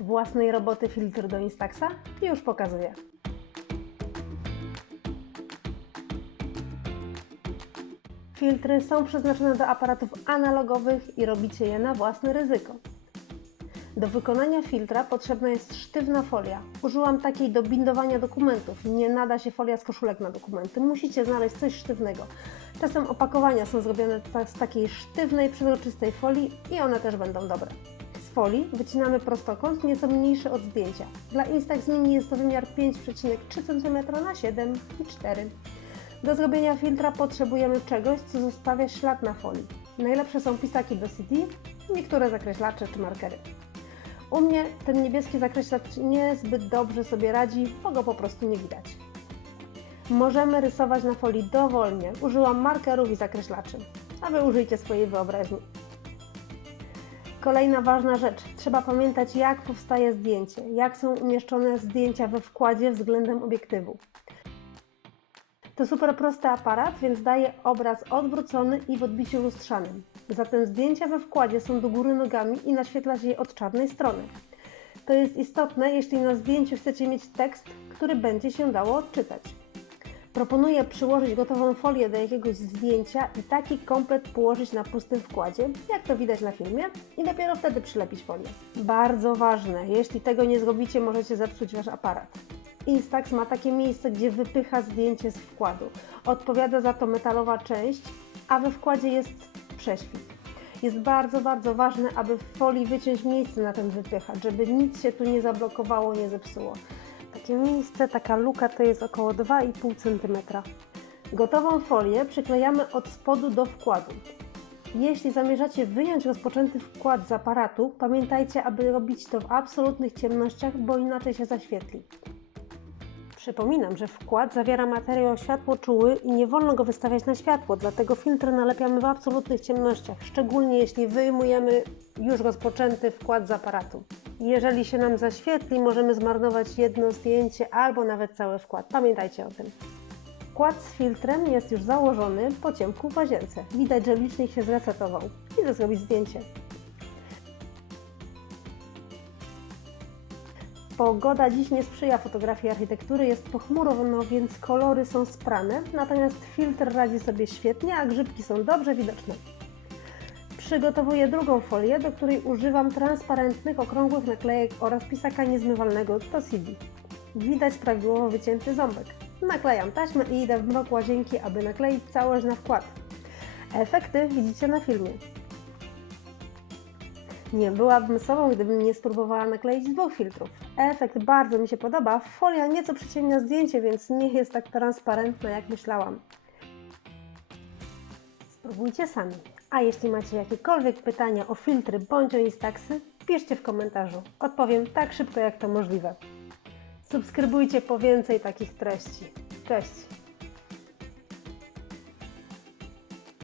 Własnej roboty filtr do Instaxa? Już pokazuję. Filtry są przeznaczone do aparatów analogowych i robicie je na własne ryzyko. Do wykonania filtra potrzebna jest sztywna folia. Użyłam takiej do bindowania dokumentów. Nie nada się folia z koszulek na dokumenty. Musicie znaleźć coś sztywnego. Czasem opakowania są zrobione z takiej sztywnej, przezroczystej folii i one też będą dobre. Z folii wycinamy prostokąt nieco mniejszy od zdjęcia. Dla Instax Mini jest to wymiar 5,3 cm na 7,4 cm. Do zrobienia filtra potrzebujemy czegoś, co zostawia ślad na folii. Najlepsze są pisaki do CD, niektóre zakreślacze czy markery. U mnie ten niebieski zakreślacz niezbyt dobrze sobie radzi, bo go po prostu nie widać. Możemy rysować na folii dowolnie. Użyłam markerów i zakreślaczy, a Wy użyjcie swojej wyobraźni. Kolejna ważna rzecz. Trzeba pamiętać, jak powstaje zdjęcie, jak są umieszczone zdjęcia we wkładzie względem obiektywu. To super prosty aparat, więc daje obraz odwrócony i w odbiciu lustrzanym. Zatem zdjęcia we wkładzie są do góry nogami i naświetla się je od czarnej strony. To jest istotne, jeśli na zdjęciu chcecie mieć tekst, który będzie się dało odczytać. Proponuję przyłożyć gotową folię do jakiegoś zdjęcia i taki komplet położyć na pustym wkładzie, jak to widać na filmie, i dopiero wtedy przylepić folię. Bardzo ważne, jeśli tego nie zrobicie, możecie zepsuć Wasz aparat. Instax ma takie miejsce, gdzie wypycha zdjęcie z wkładu. Odpowiada za to metalowa część, a we wkładzie jest prześwit. Jest bardzo ważne, aby w folii wyciąć miejsce na ten wypychacz, żeby nic się tu nie zablokowało, nie zepsuło. Takie miejsce, taka luka to jest około 2,5 cm. Gotową folię przyklejamy od spodu do wkładu. Jeśli zamierzacie wyjąć rozpoczęty wkład z aparatu, pamiętajcie, aby robić to w absolutnych ciemnościach, bo inaczej się zaświetli. Przypominam, że wkład zawiera materiał światłoczuły i nie wolno go wystawiać na światło, dlatego filtr nalepiamy w absolutnych ciemnościach, szczególnie jeśli wyjmujemy już rozpoczęty wkład z aparatu. Jeżeli się nam zaświetli, możemy zmarnować jedno zdjęcie albo nawet cały wkład. Pamiętajcie o tym. Wkład z filtrem jest już założony po ciemku w łazience. Widać, że licznik się zresetował. Idę zrobić zdjęcie. Pogoda dziś nie sprzyja fotografii architektury, jest pochmurowo, więc kolory są sprane, natomiast filtr radzi sobie świetnie, a grzybki są dobrze widoczne. Przygotowuję drugą folię, do której używam transparentnych, okrągłych naklejek oraz pisaka niezmywalnego do CD. Widać prawidłowo wycięty ząbek. Naklejam taśmę i idę w mrok łazienki, aby nakleić całość na wkład. Efekty widzicie na filmie. Nie byłabym sobą, gdybym nie spróbowała nakleić dwóch filtrów. Efekt bardzo mi się podoba. Folia nieco przyciemnia zdjęcie, więc nie jest tak transparentna, jak myślałam. Spróbujcie sami. A jeśli macie jakiekolwiek pytania o filtry bądź o Instaxy, piszcie w komentarzu. Odpowiem tak szybko, jak to możliwe. Subskrybujcie po więcej takich treści. Cześć!